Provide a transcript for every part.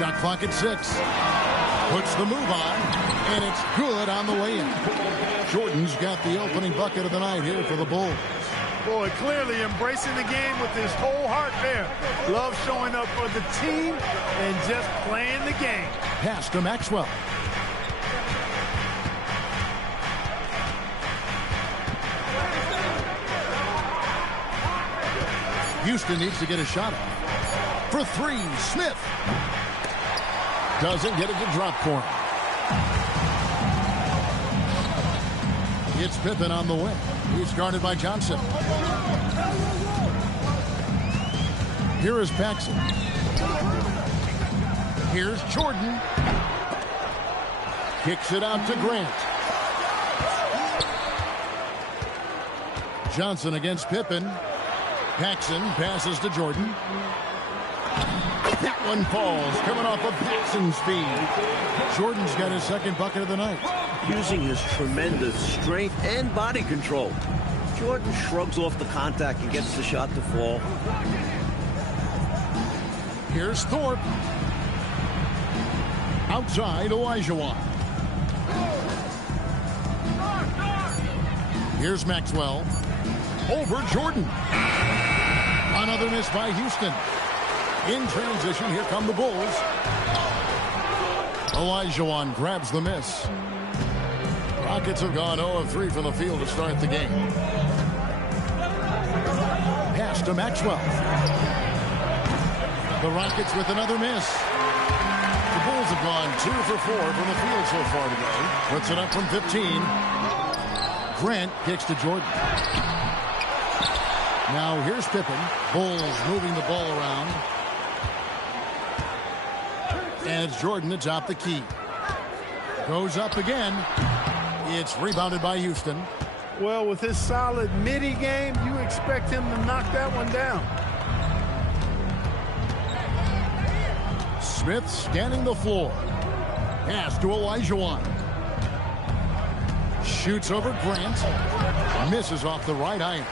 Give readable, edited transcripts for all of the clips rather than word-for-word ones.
Shot clock at 6. Puts the move on, and it's good on the way in. Jordan's got the opening bucket of the night here for the Bulls. Boy, clearly embracing the game with his whole heart there. Love showing up for the team and just playing the game. Pass to Maxwell. Houston needs to get a shot off. For 3, Smith. Doesn't get it to drop corner. It's Pippen on the wing. He's guarded by Johnson. Here is Paxson. Here's Jordan. Kicks it out to Grant. Johnson against Pippen. Paxson passes to Jordan. That one falls, coming off of Paxson's feed. Jordan's got his second bucket of the night. Using his tremendous strength and body control, Jordan shrugs off the contact and gets the shot to fall. Here's Thorpe. Outside, Olajuwon. Here's Maxwell. Over Jordan. Another miss by Houston. In transition, here come the Bulls. Olajuwon grabs the miss. Rockets have gone 0 of 3 from the field to start the game. Pass to Maxwell. The Rockets with another miss. The Bulls have gone 2 for 4 from the field so far today. Puts it up from 15. Grant kicks to Jordan. Now here's Pippen. Bulls moving the ball around. And it's Jordan atop the key. Goes up again. It's rebounded by Houston. Well, with his solid midi game, you expect him to knock that one down. Smith scanning the floor. Pass to Olajuwon. Shoots over Grant. Misses off the right eye.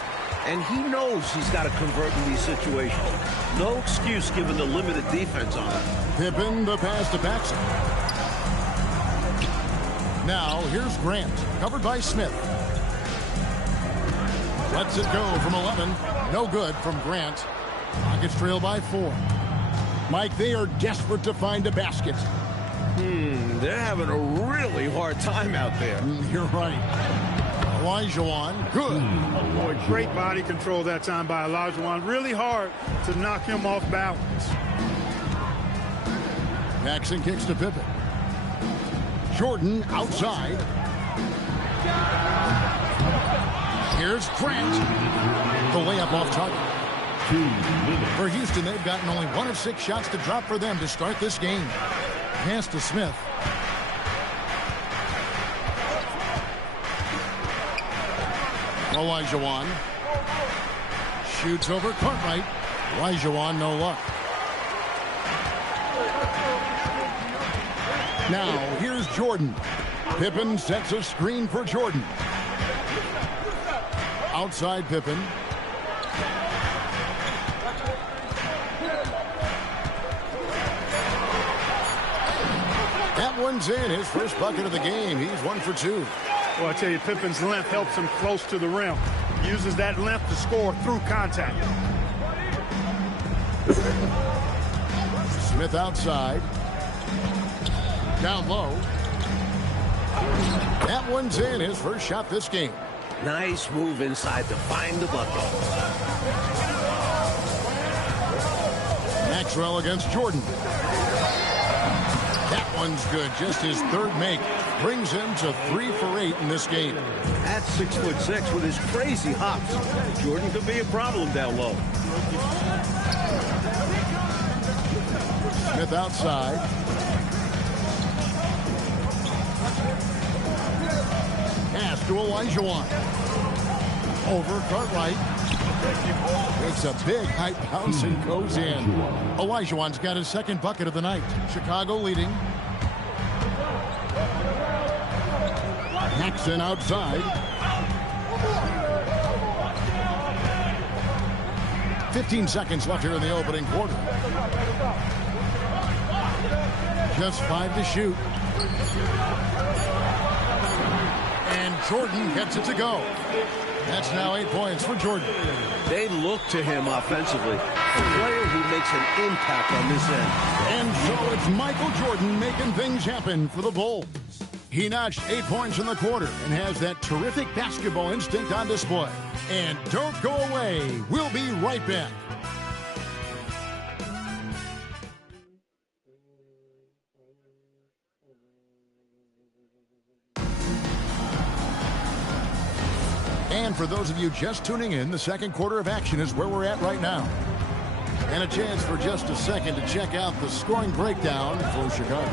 And he knows he's got to convert in these situations. No excuse given the limited defense on him. Pippen, the pass to Paxson. Now, here's Grant, covered by Smith. Lets it go from 11. No good from Grant. Rockets trail by 4. Mike, they are desperate to find a basket. They're having a really hard time out there. You're right. Olajuwon, good. Boy, great body control that time by Olajuwon. Really hard to knock him off balance. Paxson kicks to Pippen. Jordan outside. Here's Grant. The layup off target. For Houston, they've gotten only 1 of 6 shots to drop for them to start this game. Pass to Smith. Olajuwon shoots over Cartwright. Olajuwon, no luck. Now, here's Jordan. Pippen sets a screen for Jordan. Outside Pippen. That one's in, his first bucket of the game. He's 1 for 2. Well, I tell you, Pippen's length helps him close to the rim. Uses that length to score through contact. Smith outside. Down low. That one's in, his first shot this game. Nice move inside to find the bucket. Maxwell against Jordan. That one's good. Just his third make. Brings him to 3 for 8 in this game. At 6'6" with his crazy hops, Jordan could be a problem down low. Smith outside. Pass to Olajuwon. Over Cartwright. Makes a big high bounce and goes in. Olajuwon's got his second bucket of the night. Chicago leading. Paxson outside. 15 seconds left here in the opening quarter. Just 5 to shoot. And Jordan gets it to go. That's now 8 points for Jordan. They look to him offensively. A player who makes an impact on this end. And so it's Michael Jordan making things happen for the Bulls. He notched 8 points in the quarter and has that terrific basketball instinct on display. And don't go away. We'll be right back. And for those of you just tuning in, the second quarter of action is where we're at right now. And a chance for just a second to check out the scoring breakdown for Chicago.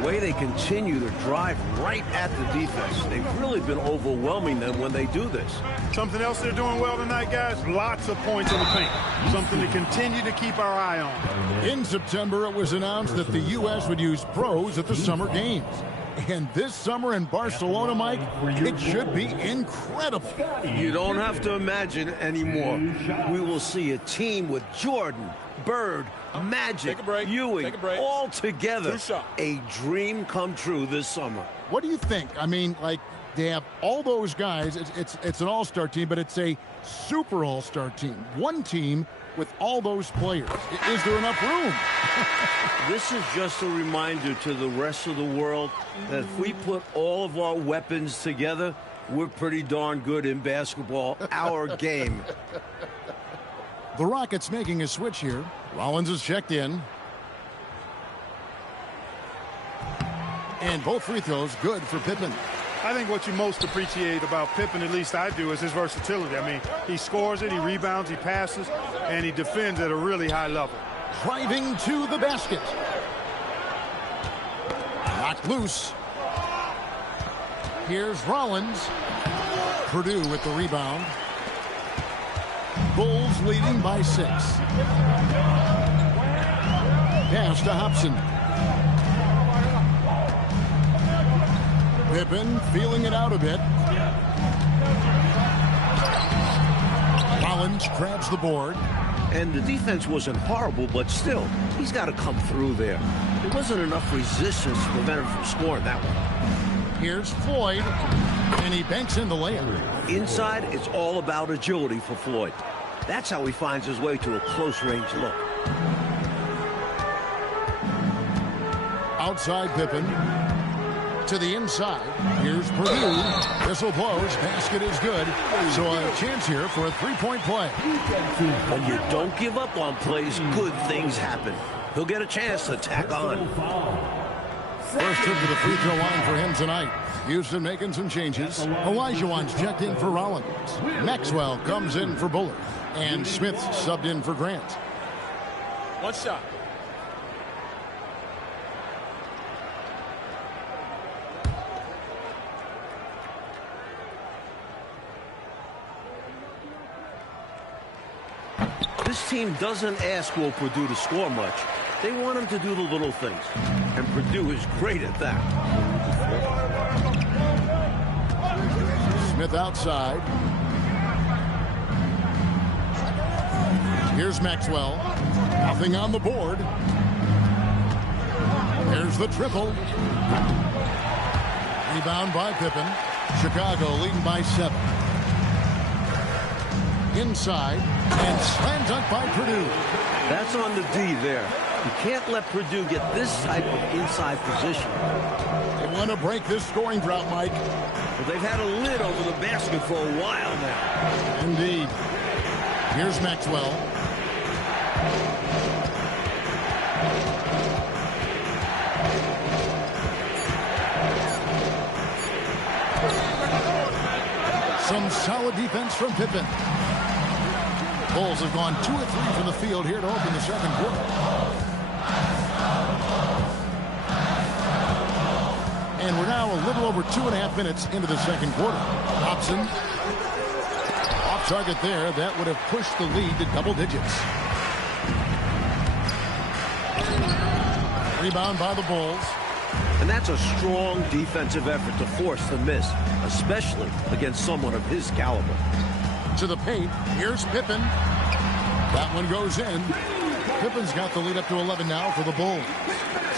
The way they continue to drive right at the defense, they've really been overwhelming them when they do this. Something else they're doing well tonight, guys, lots of points in the paint. Something to continue to keep our eye on. In September, it was announced that the U.S. would use pros at the Summer Games. And this summer in Barcelona, Mike, it should be incredible. You don't have to imagine anymore. We will see a team with Jordan, Bird, Magic, Ewing, all together. A dream come true this summer. What do you think? I mean, like, they have all those guys. It's an all-star team, but it's a super all-star team. One team with all those players. Is there enough room? This is just a reminder to the rest of the world that if we put all of our weapons together, we're pretty darn good in basketball, our game. The Rockets making a switch here. Rollins is checked in. And both free throws good for Pippen. I think what you most appreciate about Pippen, at least I do, is his versatility. I mean, he scores it, he rebounds, he passes, and he defends at a really high level. Driving to the basket. Knocked loose. Here's Rollins. Purdue with the rebound. Bulls leading by 6. Pass to Hobson. Pippen feeling it out a bit. Rollins grabs the board. And the defense wasn't horrible, but still, he's got to come through there. There wasn't enough resistance to prevent him from scoring that one. Here's Floyd, and he banks in the layup. Inside, it's all about agility for Floyd. That's how he finds his way to a close-range look. Outside Pippen. To the inside. Here's Purdue. Whistle blows. Basket is good. So a chance here for a three-point play. When you don't give up on plays, good things happen. He'll get a chance to tack on. First trip to the free throw line for him tonight. Houston making some changes. Olajuwon's checked in for Rollins. Maxwell comes in for Bullard. And Smith subbed in for Grant. One shot. This team doesn't ask Will Purdue to score much. They want him to do the little things. And Purdue is great at that. Smith outside. Here's Maxwell. Nothing on the board. There's the triple. Rebound by Pippen. Chicago leading by 7. Inside, and slam dunk by Purdue. That's on the D there. You can't let Purdue get this type of inside position. They want to break this scoring drought, Mike. But they've had a lid over the basket for a while now. Indeed. Here's Maxwell. Some solid defense from Pippen. Bulls have gone 2 of 3 from the field here to open the second quarter. And we're now a little over 2.5 minutes into the second quarter. Hobson off target there. That would have pushed the lead to double digits. Rebound by the Bulls. And that's a strong defensive effort to force the miss, especially against someone of his caliber. To the paint. Here's Pippen. That one goes in. Pippen's got the lead up to 11 now for the Bulls.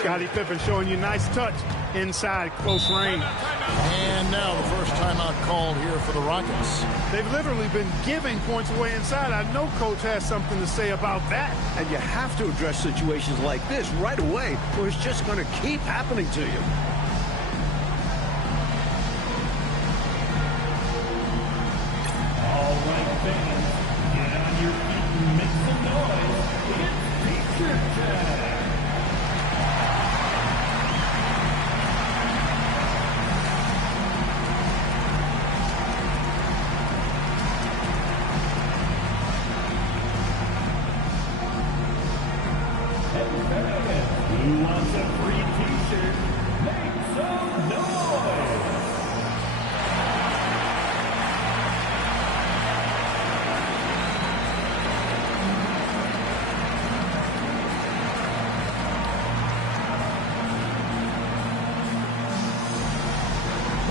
Scottie Pippen showing you nice touch inside close range. And now the first timeout called here for the Rockets. They've literally been giving points away inside. I know Coach has something to say about that. And you have to address situations like this right away, or it's just going to keep happening to you. All right, fans, get on your feet and make some noise. It's feature time. Who wants a free t-shirt? Make some noise!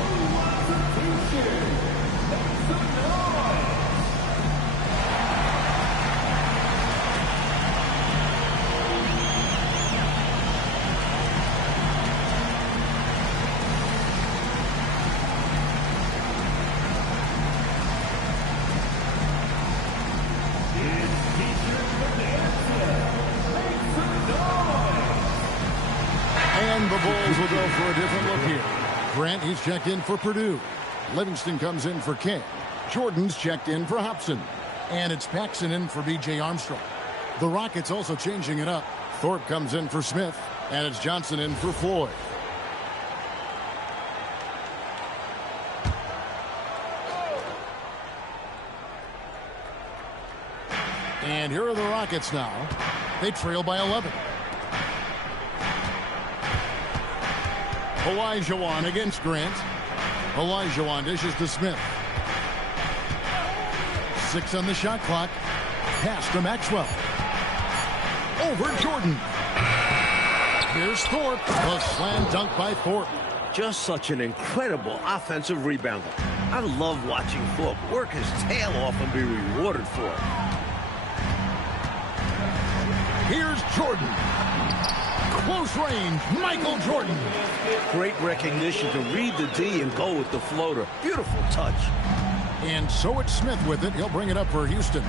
Who wants a t-shirt? Make some noise! And the Bulls will go for a different look here. Grant, he's checked in for Purdue. Livingston comes in for King. Jordan's checked in for Hobson. And it's Paxson in for B.J. Armstrong. The Rockets also changing it up. Thorpe comes in for Smith. And it's Johnson in for Floyd. And here are the Rockets now. They trail by 11. Olajuwon against Grant. Olajuwon dishes to Smith. 6 on the shot clock. Pass to Maxwell. Over Jordan. Here's Thorpe. A slam dunk by Thorpe. Just such an incredible offensive rebounder. I love watching Thorpe work his tail off and be rewarded for it. Here's Jordan. Close range, Michael Jordan. Great recognition to read the D and go with the floater. Beautiful touch. And so it's Smith with it. He'll bring it up for Houston.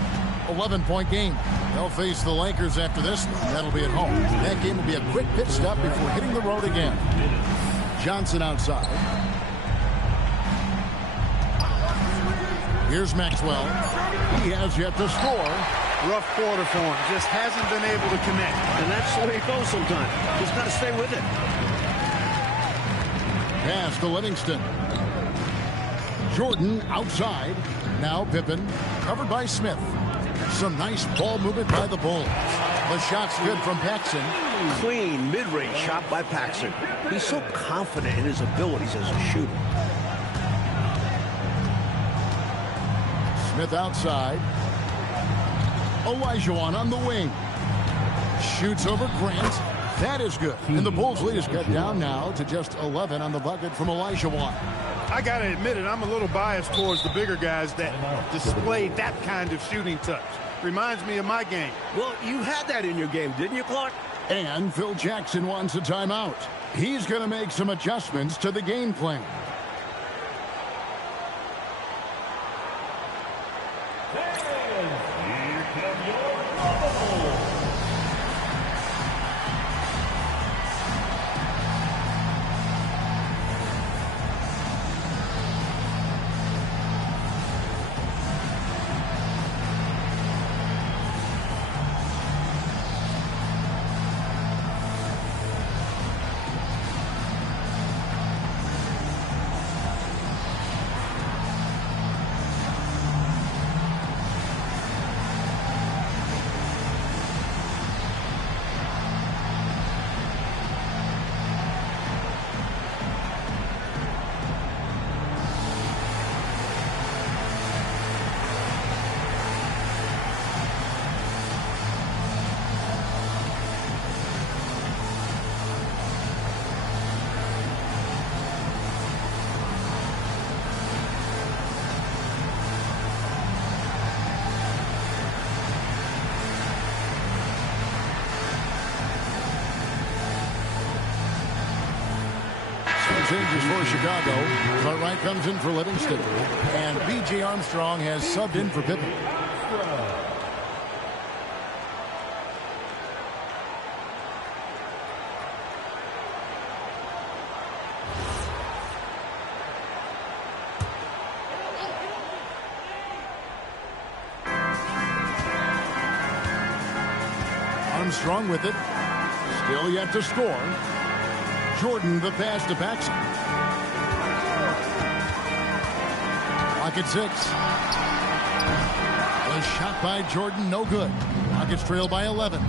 11-point game. They'll face the Lakers after this one. That'll be at home. That game will be a quick pit stop before hitting the road again. Johnson outside. Here's Maxwell. He has yet to score. Rough quarter for him. Just hasn't been able to connect. And that's the way it goes sometimes. Just got to stay with it. Pass to Livingston. Jordan outside. Now Pippen. Covered by Smith. Some nice ball movement by the Bulls. The shot's good from Paxson. Clean mid-range shot by Paxson. He's so confident in his abilities as a shooter. Smith outside. Olajuwon on the wing. Shoots over Grant. That is good. And the Bulls lead is cut down now to just 11 on the bucket from Olajuwon. I got to admit it, I'm a little biased towards the bigger guys that display that kind of shooting touch. Reminds me of my game. Well, you had that in your game, didn't you, Clark? And Phil Jackson wants a timeout. He's going to make some adjustments to the game plan. Here come your bubbles. changes for Chicago. Cartwright comes in for Livingston. And B.J. Armstrong has subbed in for Pippen. Armstrong with it. Still yet to score. Jordan the pass to Paxson. Clock at 6. The shot by Jordan, no good. Rockets trail by 11.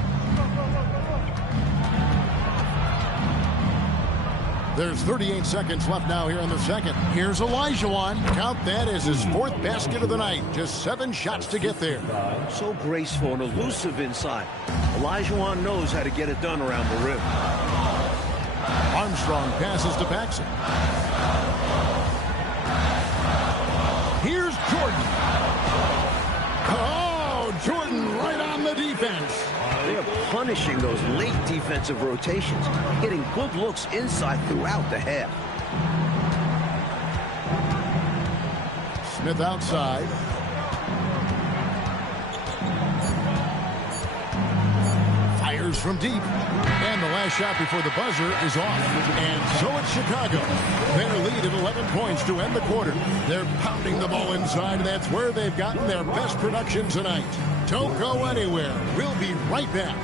There's 38 seconds left now here in the second. Here's Olajuwon. Count that as his 4th basket of the night. Just 7 shots to get there. So graceful and elusive inside. Olajuwon knows how to get it done around the rim. Armstrong passes to Paxson. Here's Jordan. Oh, Jordan right on the defense. They are punishing those late defensive rotations, getting good looks inside throughout the half. Smith outside. Fires from deep. And the last shot before the buzzer is off. And so it's Chicago. Their lead at 11 points to end the quarter. They're pounding the ball inside, and that's where they've gotten their best production tonight. Don't go anywhere. We'll be right back.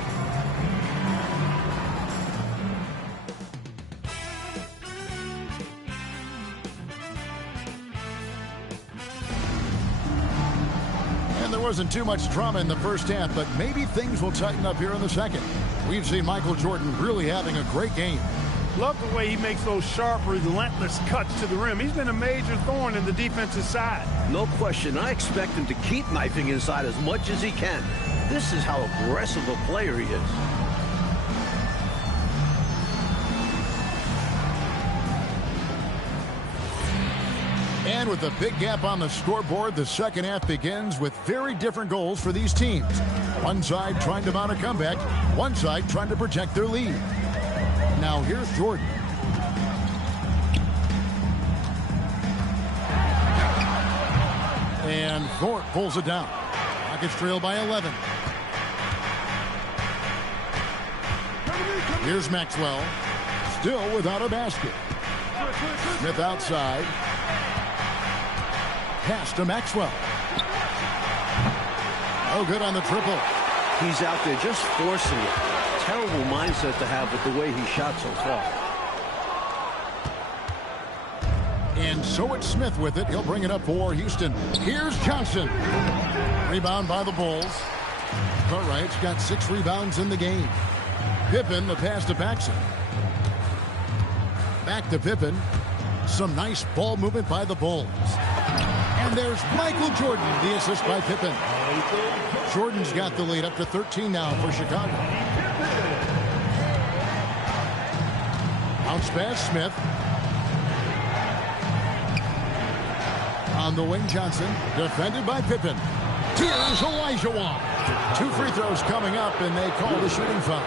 There wasn't too much drama in the first half, but maybe things will tighten up here in the second. We've seen Michael Jordan really having a great game. Love the way he makes those sharp, relentless cuts to the rim. He's been a major thorn in the defensive side. No question. I expect him to keep knifing inside as much as he can. This is how aggressive a player he is. And with a big gap on the scoreboard, the second half begins with very different goals for these teams. One side trying to mount a comeback, one side trying to protect their lead. Now here's Jordan. And Thorpe pulls it down. Rockets trail by 11. Here's Maxwell. Still without a basket. Smith outside. Pass to Maxwell. Oh, good on the triple. He's out there just forcing it. Terrible mindset to have with the way he shot so far. And so it's Smith with it. He'll bring it up for Houston. Here's Johnson. Rebound by the Bulls. Cartwright's got 6 rebounds in the game. Pippen, the pass to Paxson. Back to Pippen. Some nice ball movement by the Bulls. And there's Michael Jordan, the assist by Pippen. Jordan's got the lead up to 13 now for Chicago. Bounce pass, Smith. On the wing, Johnson. Defended by Pippen. Here's Olajuwon. 2 free throws coming up, and they call the shooting foul.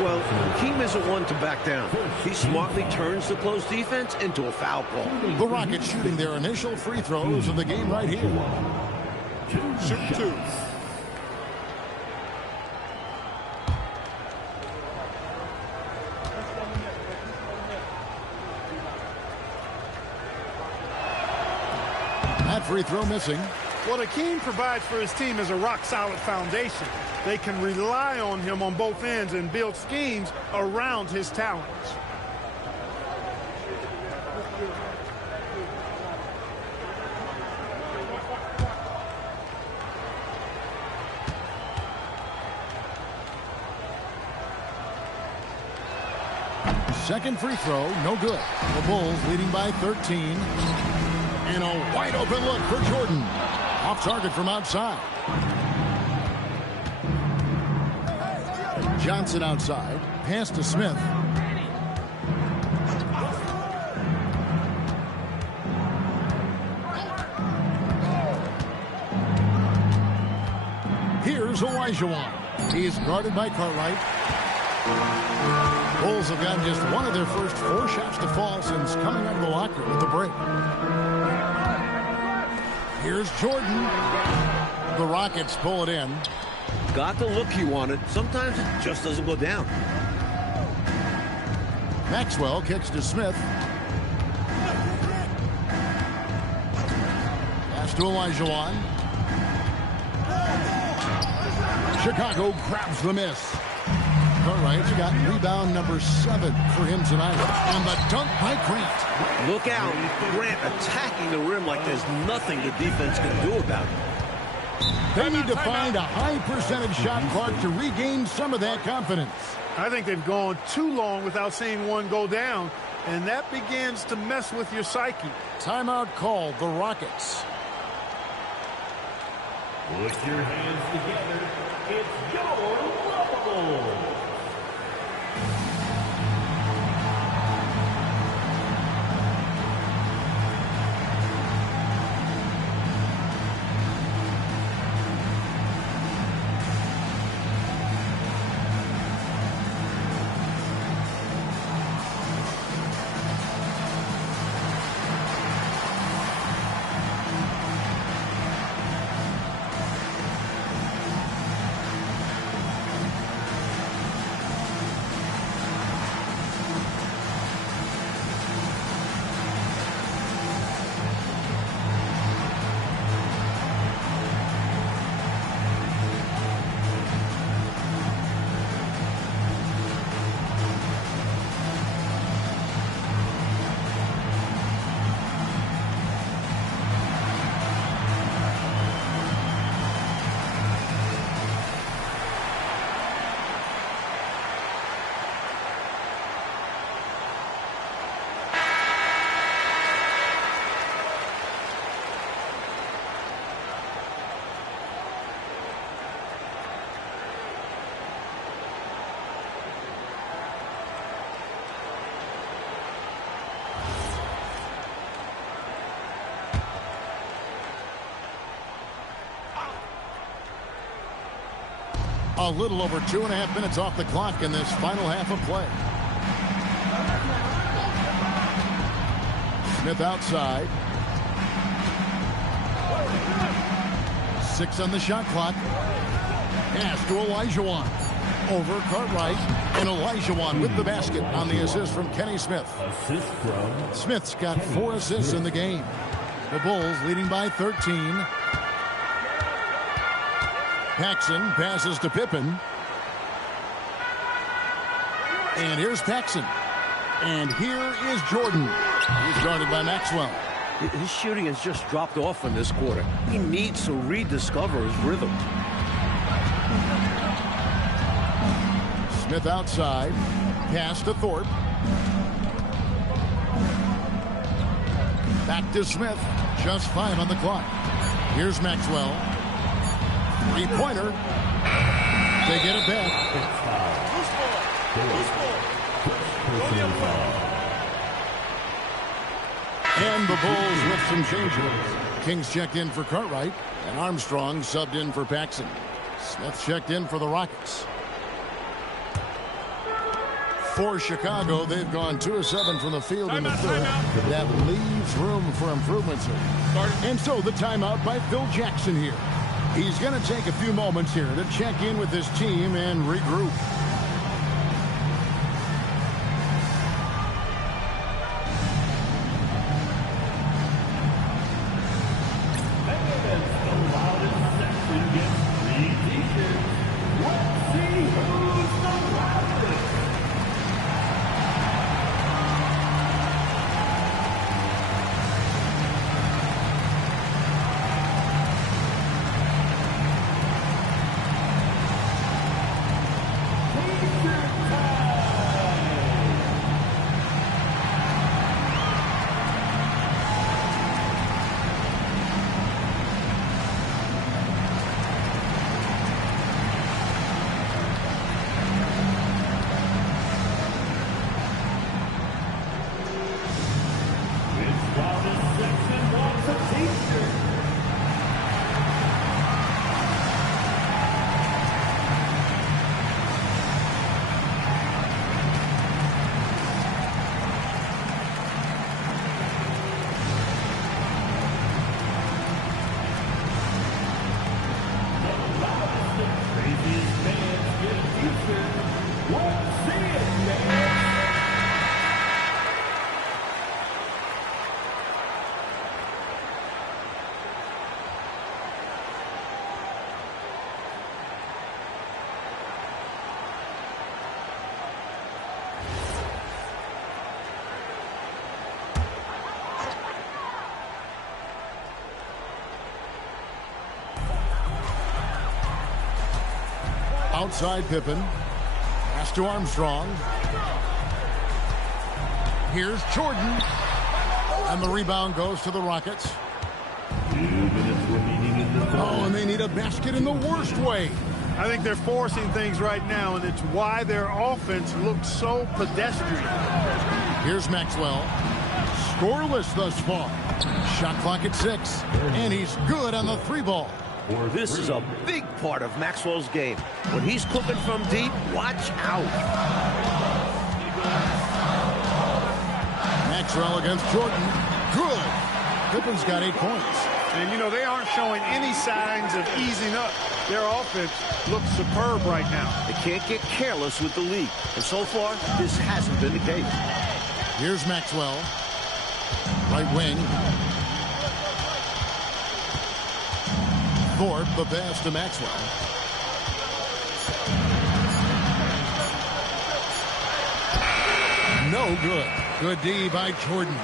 Well, Hakeem isn't one to back down. He smartly turns the close defense into a foul call. The Rockets shooting their initial free throws of the game right here. Shoot 2. That free throw missing. What Hakeem provides for his team is a rock-solid foundation. They can rely on him on both ends and build schemes around his talents. Second free throw, no good. The Bulls leading by 13. And a wide open look for Jordan. Off target from outside. Johnson outside. Pass to Smith. Here's Olajuwon. He is guarded by Cartwright. Bulls have gotten just one of their first 4 shots to fall since coming out of the locker with the break. Here's Jordan. The Rockets pull it in. Got the look he wanted. Sometimes it just doesn't go down. Maxwell kicks to Smith. Pass to Olajuwon. Chicago grabs the miss. Cartwright's got rebound number 7 for him tonight. And the dunk by Grant. Look out. Grant attacking the rim like there's nothing the defense can do about it. They need to find a high percentage shot clock to regain some of that confidence. I think they've gone too long without seeing one go down, and that begins to mess with your psyche. Timeout called, the Rockets. Put your hands together. It's your Bulls. A little over 2.5 minutes off the clock in this final half of play. Smith outside. 6 on the shot clock. Pass to Olajuwon. Over Cartwright. And Olajuwon with the basket on the assist from Kenny Smith. Assist from Smith's got 4 assists in the game. The Bulls leading by 13. Paxson passes to Pippen. And here's Paxson. And here is Jordan. He's guarded by Maxwell. His shooting has just dropped off in this quarter. He needs to rediscover his rhythm. Smith outside. Pass to Thorpe. Back to Smith. Just 5 on the clock. Here's Maxwell. 3-pointer. They get it back. And the Bulls with some changes. Kings checked in for Cartwright. And Armstrong subbed in for Paxson. Smith checked in for the Rockets. For Chicago, they've gone 2 of 7 from the field in the third. That leaves room for improvements here. And so the timeout by Phil Jackson here. He's going to take a few moments here to check in with his team and regroup. Outside Pippen. Pass to Armstrong. Here's Jordan. And the rebound goes to the Rockets. 2 minutes remaining in the third. Oh, and they need a basket in the worst way. I think they're forcing things right now, and it's why their offense looks so pedestrian. Here's Maxwell. Scoreless thus far. Shot clock at 6. And he's good on the 3-ball. This is a big part of Maxwell's game. When he's cooking from deep, watch out. Maxwell against Jordan. Good. Pippen's got 8 points. And, you know, they aren't showing any signs of easing up. Their offense looks superb right now. They can't get careless with the lead. And so far, this hasn't been the case. Here's Maxwell. Right wing. Thorpe, the pass to Maxwell. No good. Good D by Jordan.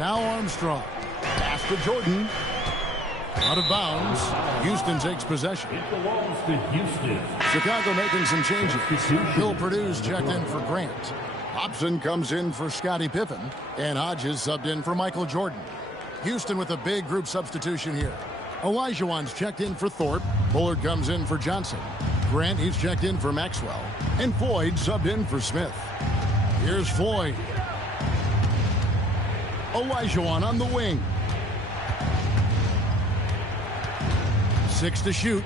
Now Armstrong. Pass to Jordan. Out of bounds. Houston takes possession. It belongs to Houston. Chicago making some changes. Bill Purdue's checked in for Grant. Hobson comes in for Scottie Pippen. And Hodges subbed in for Michael Jordan. Houston with a big group substitution here. Olajuwon's checked in for Thorpe. Bullard comes in for Johnson. Grant, he's checked in for Maxwell. And Floyd subbed in for Smith. Here's Floyd. Olajuwon on the wing. 6 to shoot.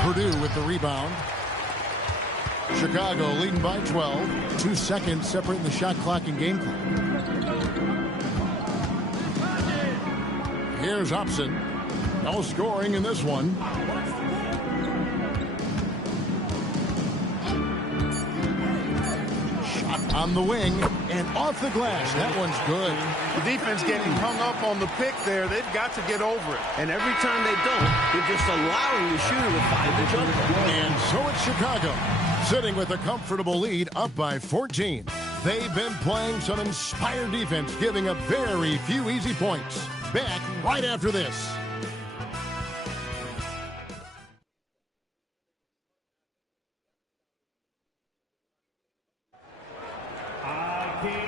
Purdue with the rebound. Chicago leading by 12. 2 seconds separating the shot clock and game clock. Here's Hobson. No scoring in this one. Shot on the wing and off the glass. That one's good. The defense getting hung up on the pick there. They've got to get over it. And every time they don't, they're just allowing the shooter to find the jumper. And so it's Chicago, sitting with a comfortable lead up by 14. They've been playing some inspired defense, giving up very few easy points. Back right after this.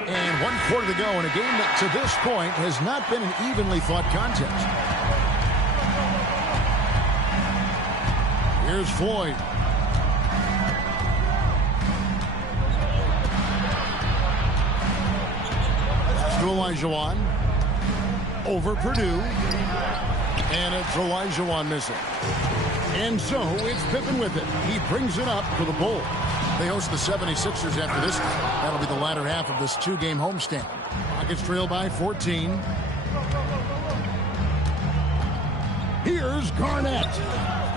And 1 quarter to go in a game that to this point has not been an evenly fought contest. Here's Floyd. To Olajuwon. Over Purdue. And it's Olajuwon missing. And so it's Pippen with it. He brings it up for the Bulls. They host the 76ers after this. That'll be the latter half of this 2-game homestand. Rockets trail by 14. Here's Garnett.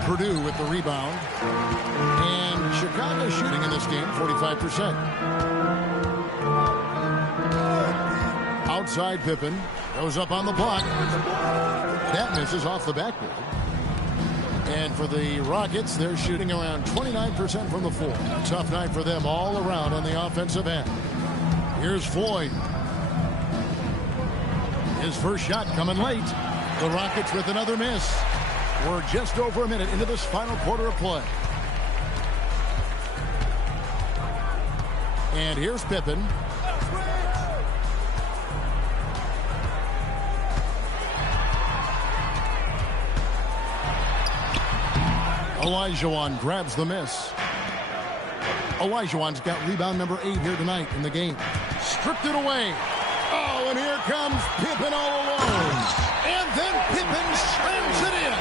Purdue with the rebound. And Chicago shooting in this game 45%. Outside Pippen. Goes up on the block. That misses off the backboard. And for the Rockets, they're shooting around 29% from the floor. A tough night for them all around on the offensive end. Here's Floyd. His first shot coming late. The Rockets with another miss. We're just over a minute into this final quarter of play. And here's Pippen. Olajuwon grabs the miss. Olajuwon's got rebound number 8 here tonight in the game. Stripped it away. Oh, and here comes Pippen all alone. And then Pippen slams it in.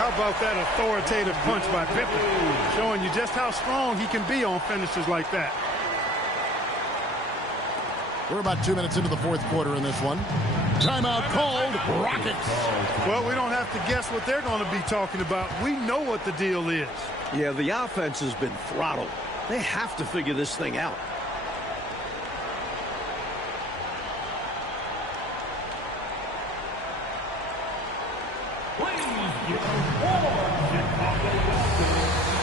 How about that authoritative punch by Pippen? Showing you just how strong he can be on finishes like that. We're about 2 minutes into the fourth quarter in this one. Timeout called. Rockets. Well, we don't have to guess what they're going to be talking about. We know what the deal is. Yeah, the offense has been throttled. They have to figure this thing out. Please give a warm Chicago welcome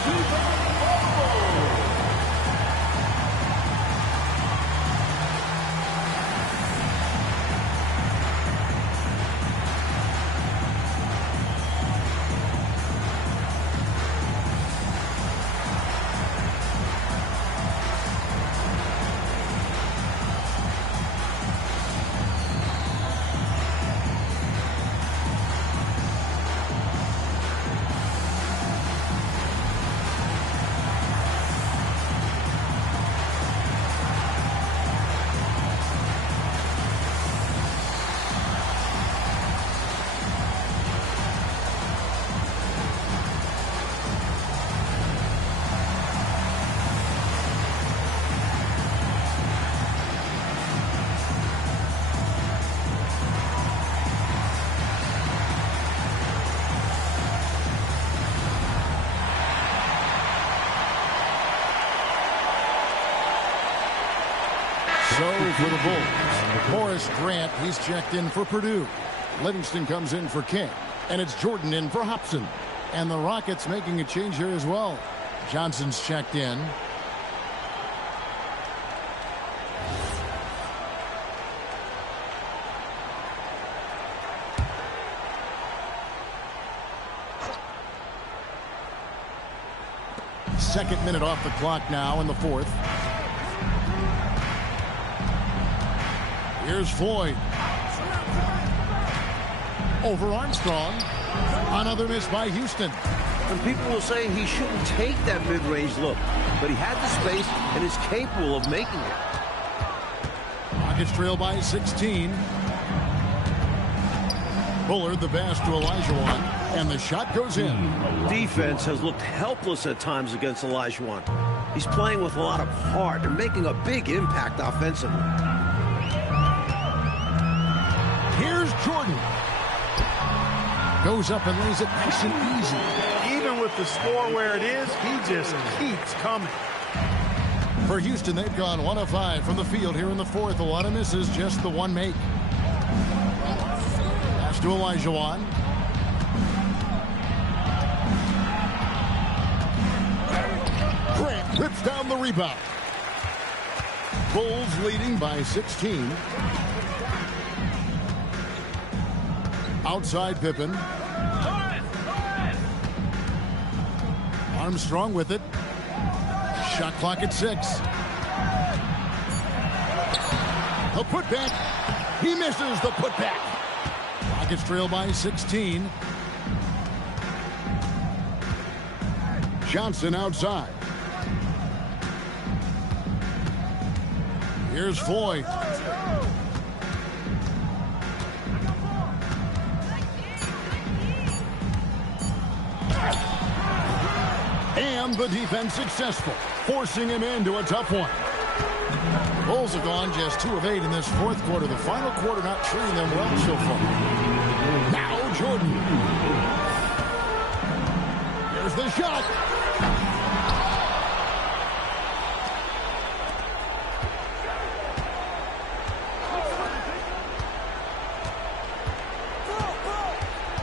to the Bulls. for the Bulls. Morris Grant, he's checked in for Purdue. Livingston comes in for King. And it's Jordan in for Hobson. And the Rockets making a change here as well. Johnson's checked in. Second minute off the clock now in the fourth. Here's Floyd. Over Armstrong. Another miss by Houston. And people will say he shouldn't take that mid-range look, but he had the space and is capable of making it. Rockets trail by 16. Bullard the pass to Olajuwon, and the shot goes in. Defense has looked helpless at times against Olajuwon. He's playing with a lot of heart and making a big impact offensively. Here's Jordan. Goes up and lays it nice and easy. Even with the score where it is, he just keeps coming. For Houston, they've gone 1 of 5 from the field here in the fourth. A lot of misses, just the one make. Pass to Olajuwon. Grant rips down the rebound. Bulls leading by 16. Outside Pippen. Armstrong with it. Shot clock at 6. The putback. He misses the putback. Rockets trail by 16. Johnson outside. Here's Floyd. And the defense successful, forcing him into a tough one. Bulls have gone just 2 of 8 in this fourth quarter. The final quarter not treating them well so far. Now Jordan. Here's the shot.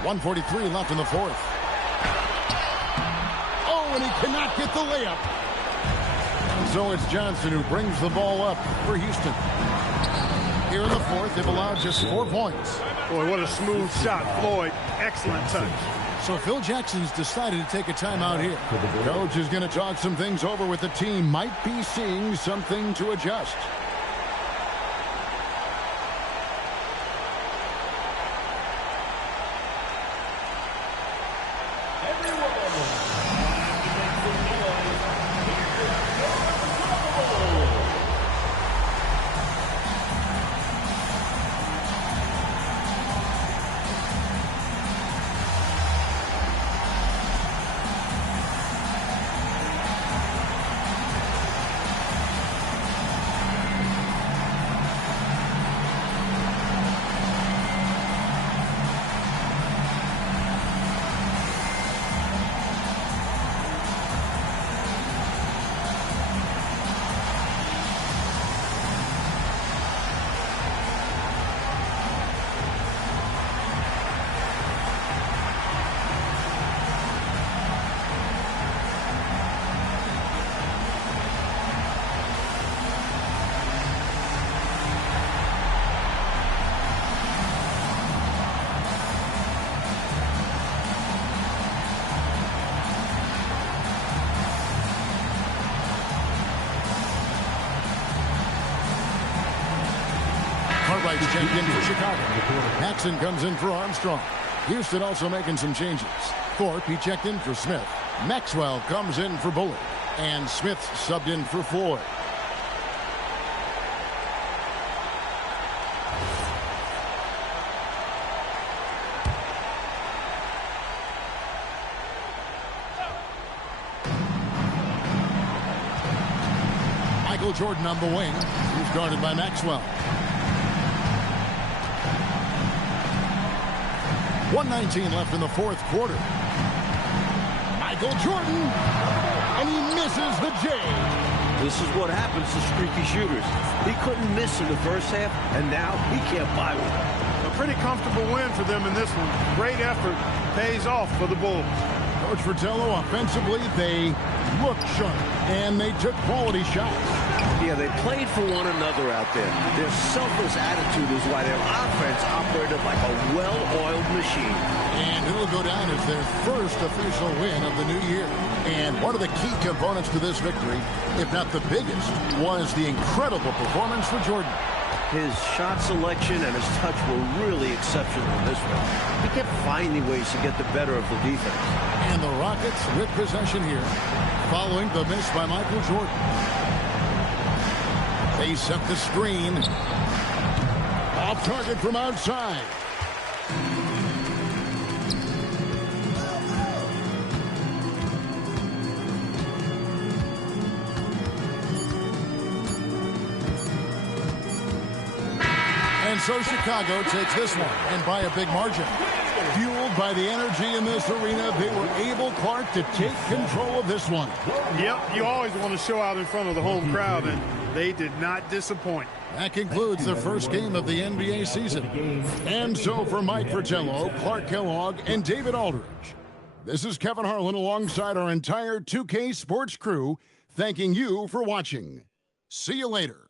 .143 left in the fourth. And he cannot get the layup. And so it's Johnson who brings the ball up for Houston. Here in the fourth, they've allowed just 4 points. Boy, what a smooth shot, Floyd. Excellent touch. So Phil Jackson's decided to take a timeout here. Coach is going to talk some things over with the team. Might be seeing something to adjust. Checked in for Chicago. Paxson comes in for Armstrong. Houston also making some changes. Thorpe, he checked in for Smith. Maxwell comes in for Bullard. And Smith subbed in for Floyd. Michael Jordan on the wing. He's guarded by Maxwell. 1:19 left in the fourth quarter. Michael Jordan, and he misses the J. This is what happens to streaky shooters. He couldn't miss in the first half, and now he can't buy one. A pretty comfortable win for them in this one. Great effort pays off for the Bulls. Coach Fratello, offensively, they looked sharp, and they took quality shots. Yeah, they played for one another out there. Their selfless attitude is why their offense operated like a well-oiled machine. And it'll go down as their first official win of the new year. And one of the key components to this victory, if not the biggest, was the incredible performance for Jordan. His shot selection and his touch were really exceptional in this one. He kept finding ways to get the better of the defense. And the Rockets with possession here, following the miss by Michael Jordan. They set the screen. Off target from outside. And so Chicago takes this one, and by a big margin. Fueled by the energy in this arena, they were able, Clark, to take control of this one. Yep, you always want to show out in front of the home crowd, and they did not disappoint. That concludes the first game of the NBA season. And so for Mike Fratello, Clark Kellogg, and David Aldridge, this is Kevin Harlan alongside our entire 2K Sports crew, thanking you for watching. See you later.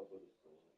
up with the score.